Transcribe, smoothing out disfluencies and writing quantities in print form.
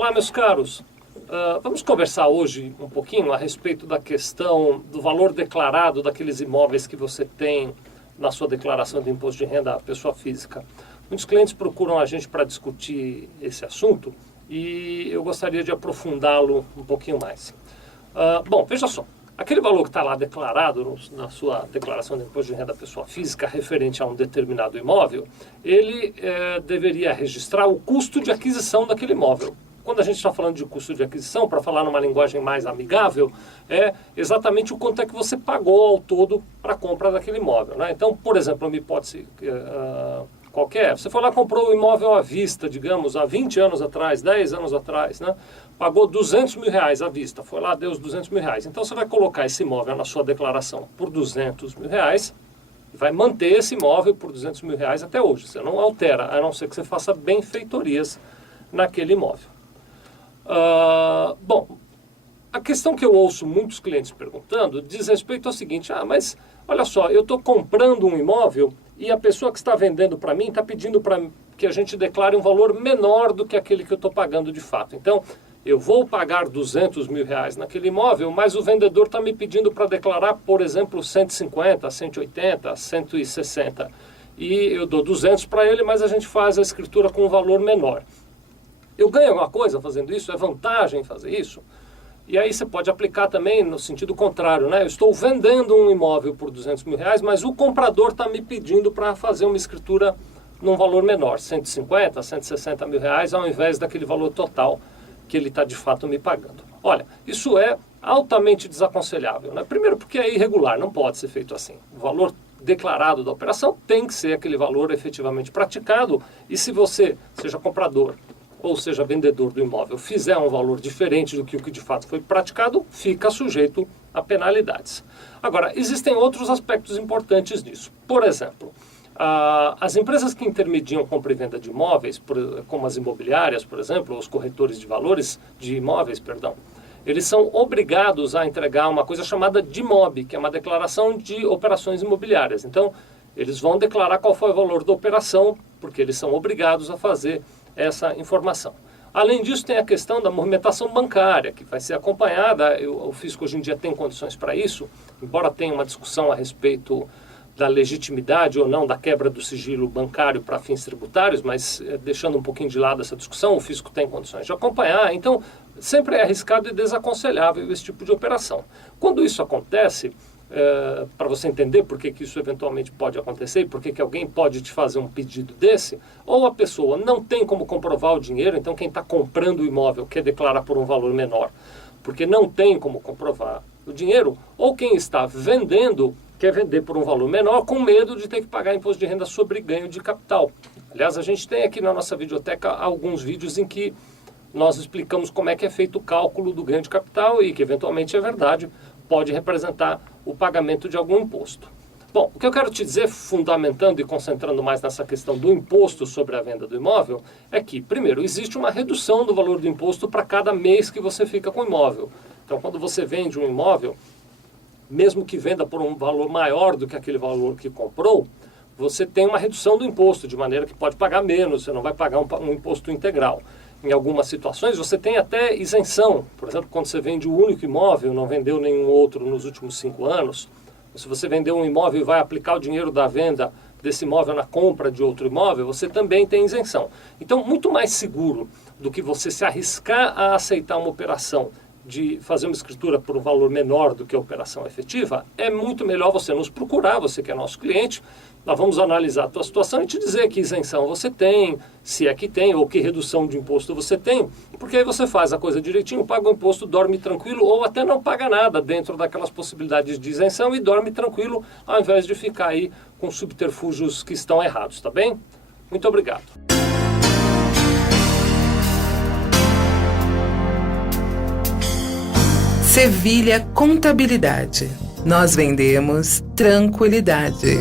Olá, meus caros. Vamos conversar hoje um pouquinho a respeito da questão do valor declarado daqueles imóveis que você tem na sua declaração de imposto de renda à pessoa física. Muitos clientes procuram a gente para discutir esse assunto e eu gostaria de aprofundá-lo um pouquinho mais. Bom, veja só. Aquele valor que está lá declarado na sua declaração de imposto de renda da pessoa física referente a um determinado imóvel, ele deveria registrar o custo de aquisição daquele imóvel. Quando a gente está falando de custo de aquisição, para falar numa linguagem mais amigável, é exatamente o quanto é que você pagou ao todo para a compra daquele imóvel, né? Então, por exemplo, uma hipótese qualquer, você foi lá e comprou o imóvel à vista, digamos, há 20 anos atrás, 10 anos atrás, né? Pagou 200 mil reais à vista, foi lá, deu os 200 mil reais. Então você vai colocar esse imóvel na sua declaração por 200 mil reais e vai manter esse imóvel por 200 mil reais até hoje. Você não altera, a não ser que você faça benfeitorias naquele imóvel. Bom, a questão que eu ouço muitos clientes perguntando diz respeito ao seguinte: mas olha só, eu estou comprando um imóvel e a pessoa que está vendendo para mim está pedindo para que a gente declare um valor menor do que aquele que eu estou pagando de fato. Então, eu vou pagar 200 mil reais naquele imóvel, mas o vendedor está me pedindo para declarar, por exemplo, 150, 180, 160. E eu dou 200 para ele, mas a gente faz a escritura com um valor menor. Eu ganho alguma coisa fazendo isso? É vantagem fazer isso? E aí você pode aplicar também no sentido contrário, né? Eu estou vendendo um imóvel por 200 mil reais, mas o comprador está me pedindo para fazer uma escritura num valor menor, 150, 160 mil reais, ao invés daquele valor total que ele está de fato me pagando. Olha, isso é altamente desaconselhável, né? Primeiro porque é irregular, não pode ser feito assim. O valor declarado da operação tem que ser aquele valor efetivamente praticado, e se você, seja comprador ou seja vendedor do imóvel, fizer um valor diferente do que o que de fato foi praticado, fica sujeito a penalidades. Agora, existem outros aspectos importantes nisso. Por exemplo, as empresas que intermediam compra e venda de imóveis, como as imobiliárias, por exemplo, os corretores de valores de imóveis, eles são obrigados a entregar uma coisa chamada DIMOB, que é uma declaração de operações imobiliárias. Então, eles vão declarar qual foi o valor da operação, porque eles são obrigados a fazer essa informação. Além disso, tem a questão da movimentação bancária, que vai ser acompanhada. O fisco hoje em dia tem condições para isso, embora tenha uma discussão a respeito da legitimidade ou não da quebra do sigilo bancário para fins tributários, mas deixando um pouquinho de lado essa discussão, o fisco tem condições de acompanhar. Então, sempre é arriscado e desaconselhável esse tipo de operação. Quando isso acontece, para você entender por que isso eventualmente pode acontecer, por que alguém pode te fazer um pedido desse, ou a pessoa não tem como comprovar o dinheiro, então quem está comprando o imóvel quer declarar por um valor menor, porque não tem como comprovar o dinheiro, ou quem está vendendo quer vender por um valor menor com medo de ter que pagar imposto de renda sobre ganho de capital. Aliás, a gente tem aqui na nossa videoteca alguns vídeos em que nós explicamos como é que é feito o cálculo do ganho de capital e que eventualmente é verdade, pode representar o pagamento de algum imposto. Bom, o que eu quero te dizer, fundamentando e concentrando mais nessa questão do imposto sobre a venda do imóvel, é que, primeiro, existe uma redução do valor do imposto para cada mês que você fica com o imóvel. Então, quando você vende um imóvel, mesmo que venda por um valor maior do que aquele valor que comprou, você tem uma redução do imposto, de maneira que pode pagar menos, você não vai pagar um imposto integral. Em algumas situações, você tem até isenção. Por exemplo, quando você vende o único imóvel, não vendeu nenhum outro nos últimos 5 anos, se você vendeu um imóvel e vai aplicar o dinheiro da venda desse imóvel na compra de outro imóvel, você também tem isenção. Então, muito mais seguro do que você se arriscar a aceitar uma operação de fazer uma escritura por um valor menor do que a operação efetiva, é muito melhor você nos procurar, você que é nosso cliente. Nós vamos analisar a tua situação e te dizer que isenção você tem, se é que tem, ou que redução de imposto você tem, porque aí você faz a coisa direitinho, paga o imposto, dorme tranquilo, ou até não paga nada dentro daquelas possibilidades de isenção e dorme tranquilo, ao invés de ficar aí com subterfúgios que estão errados, tá bem? Muito obrigado. Sevilha Contabilidade. Nós vendemos tranquilidade.